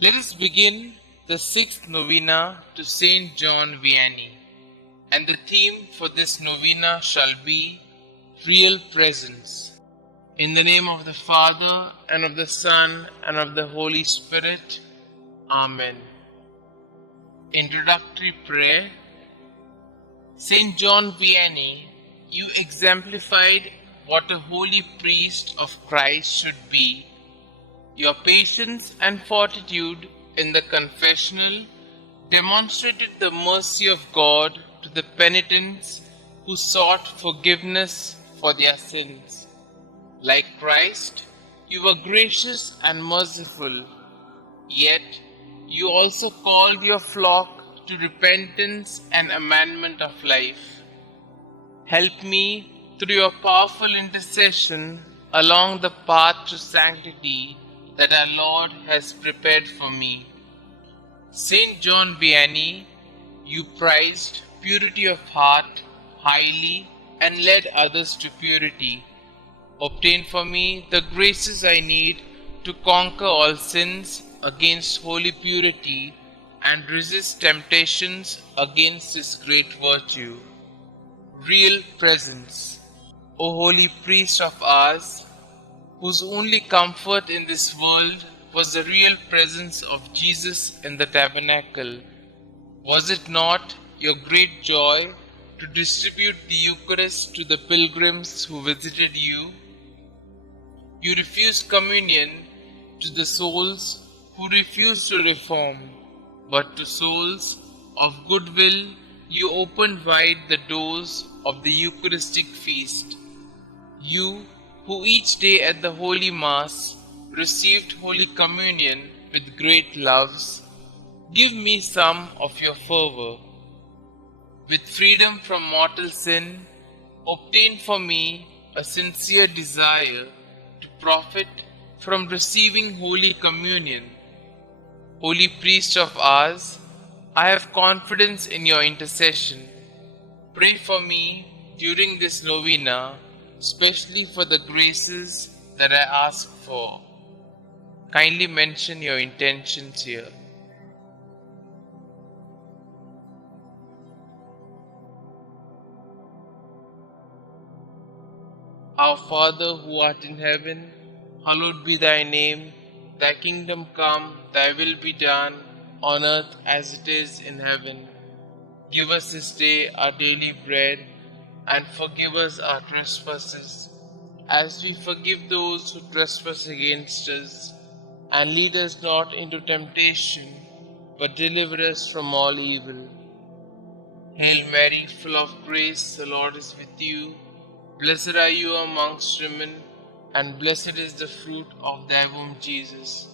Let us begin the sixth novena to St John Vianney, and the theme for this novena shall be Real Presence. In the name of the Father, and of the Son, and of the Holy Spirit. Amen. Introductory Prayer. St John Vianney, you exemplified what a holy priest of Christ should be. Your patience and fortitude in the confessional demonstrated the mercy of God to the penitents who sought forgiveness for their sins. Like Christ, you were gracious and merciful, yet you also called your flock to repentance and amendment of life. Help me, through your powerful intercession, along the path to sanctity that our Lord has prepared for me. St. John Vianney, you prized purity of heart highly and led others to purity. Obtain for me the graces I need to conquer all sins against holy purity and resist temptations against this great virtue. Real presence. O holy priest of ours, whose only comfort in this world was the real presence of Jesus in the tabernacle, was it not your great joy to distribute the Eucharist to the pilgrims who visited you? You refused communion to the souls who refused to reform, but to souls of goodwill you opened wide the doors of the Eucharistic feast. You, who each day at the Holy Mass received Holy Communion with great loves, give me some of your fervor. With freedom from mortal sin, obtain for me a sincere desire to profit from receiving Holy Communion. Holy priest of ours, I have confidence in your intercession. Pray for me during this novena, especially for the graces that I ask for. Kindly mention your intentions here. Our Father who art in heaven, hallowed be thy name. Thy kingdom come, thy will be done, on earth as it is in heaven. Give us this day our daily bread, and forgive us our trespasses, as we forgive those who trespass against us. And lead us not into temptation, but deliver us from all evil. Hail Mary, full of grace, the Lord is with you. Blessed are you amongst women, and blessed is the fruit of thy womb, Jesus.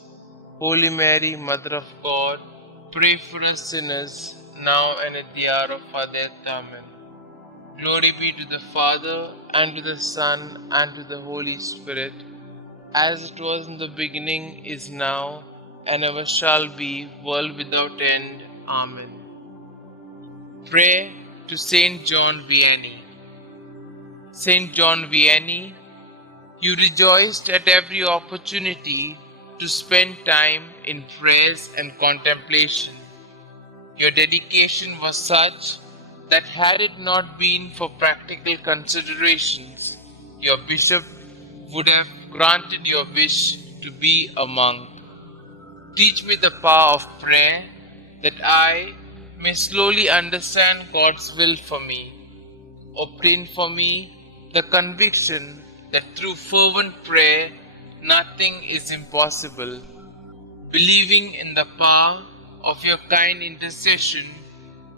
Holy Mary, Mother of God, pray for us sinners, now and at the hour of our death. Amen. Glory be to the Father, and to the Son, and to the Holy Spirit, as it was in the beginning, is now, and ever shall be, world without end. Amen. Prayer to St. John Vianney. St. John Vianney, you rejoiced at every opportunity to spend time in prayers and contemplation. Your dedication was such that had it not been for practical considerations, your bishop would have granted your wish to be a monk. Teach me the power of prayer, that I may slowly understand God's will for me. Obtain for me the conviction that through fervent prayer nothing is impossible. Believing in the power of your kind intercession,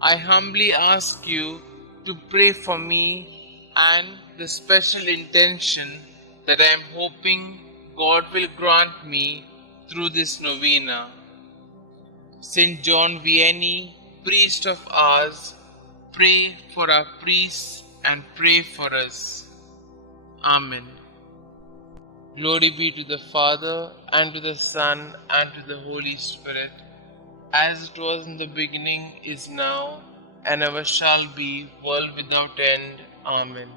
I humbly ask you to pray for me and the special intention that I am hoping God will grant me through this novena. St. John Vianney, priest of ours, pray for our priests and pray for us. Amen. Glory be to the Father, and to the Son, and to the Holy Spirit, as it was in the beginning, is now, and ever shall be, world without end. Amen.